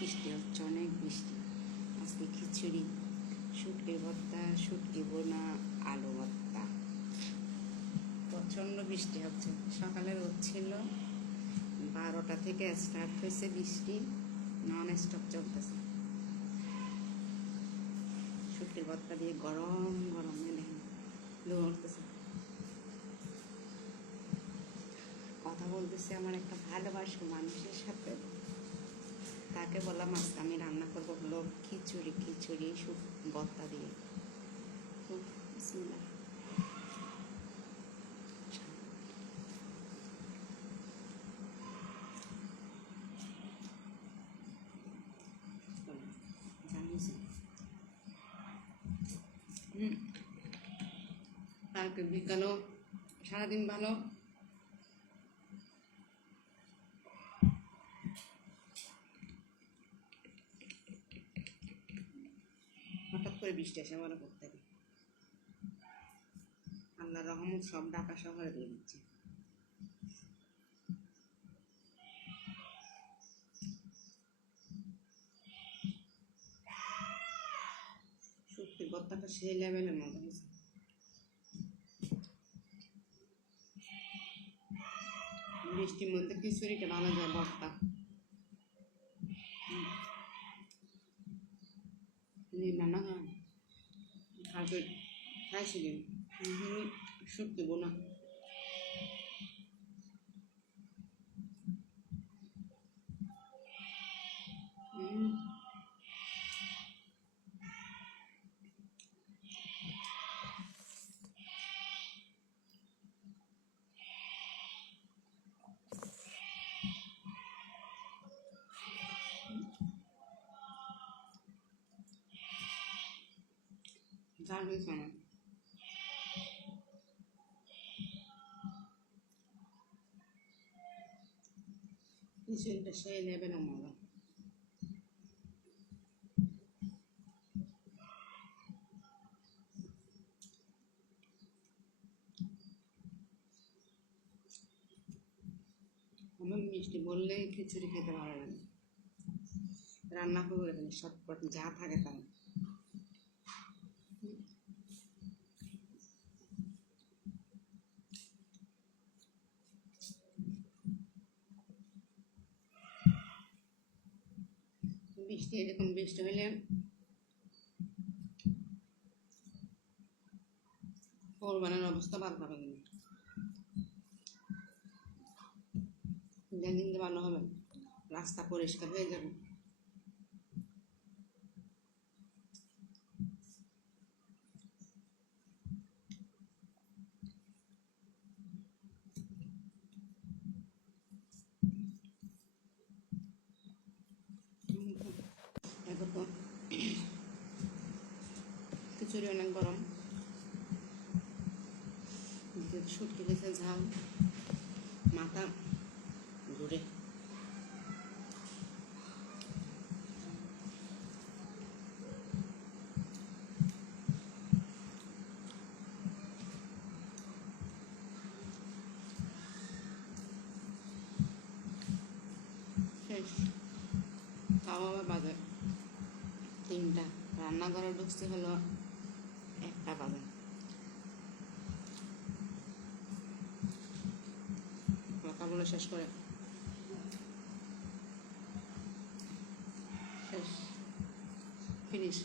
বৃষ্টি হচ্ছে, অনেক বৃষ্টি। আজকে খিচুড়ি, শুটকি ভর্তা, শুটকি বোনা, আলু ভর্তা। প্রচণ্ড বৃষ্টি হচ্ছে। সকালে রোদ ছিল, 12টা থেকে স্টার্ট হয়েছে বৃষ্টি, নন স্টপ চলতেছে। শুটকির ভর্তা দিয়ে গরম গরম দেখেন লু উঠতেছে। কথা বলতেছে আমার একটা ভালোবাসা মানুষের সাথে, তাকে বললাম আজকে আমি রান্না করবো হলো খিচুড়ি, ভর্তা দিয়ে। খুব বিসমিল্লাহ। কালকে বিকালও সারাদিন ভালো, হঠাৎ করে বৃষ্টি আসে আমার উপর থেকে। আল্লাহর রহমত সব ঢাকা শহরে দিয়ে দিচ্ছে। সত্যি ভর্তাটা সেই লেভেলের মজা হয়েছে। বৃষ্টির মধ্যে খিচুড়িটা ভালো যায়, ভর্তা রান্না হয় কালকে খাইছিলেন। সত্যি বোনা ঝাল হয়েছে আমার। খিচুড়িটা সেই লেভেলের মজা। আমার মিষ্টি বললেই খিচুড়ি খেতে ভালো লাগে। রান্না করে ফেলি শর্টকাট যা থাকে তাই। বৃষ্টি এরকম বৃষ্টি হলে কোরবানের অবস্থা ভালো হবে, কিন্তু দিন ভালো হবে, রাস্তা পরিষ্কার হয়ে যাবে। এখন তো খিচুড়ি অনেক গরম, শুটকি গেছে ঝাল, মাথা ঘুরে। শেষ খাওয়া বাজে 3টা, রান্নাঘরে ঢুকতে হলো 1টা বাজে। খাবারগুলো শেষ করে শেষ ফিনিশ।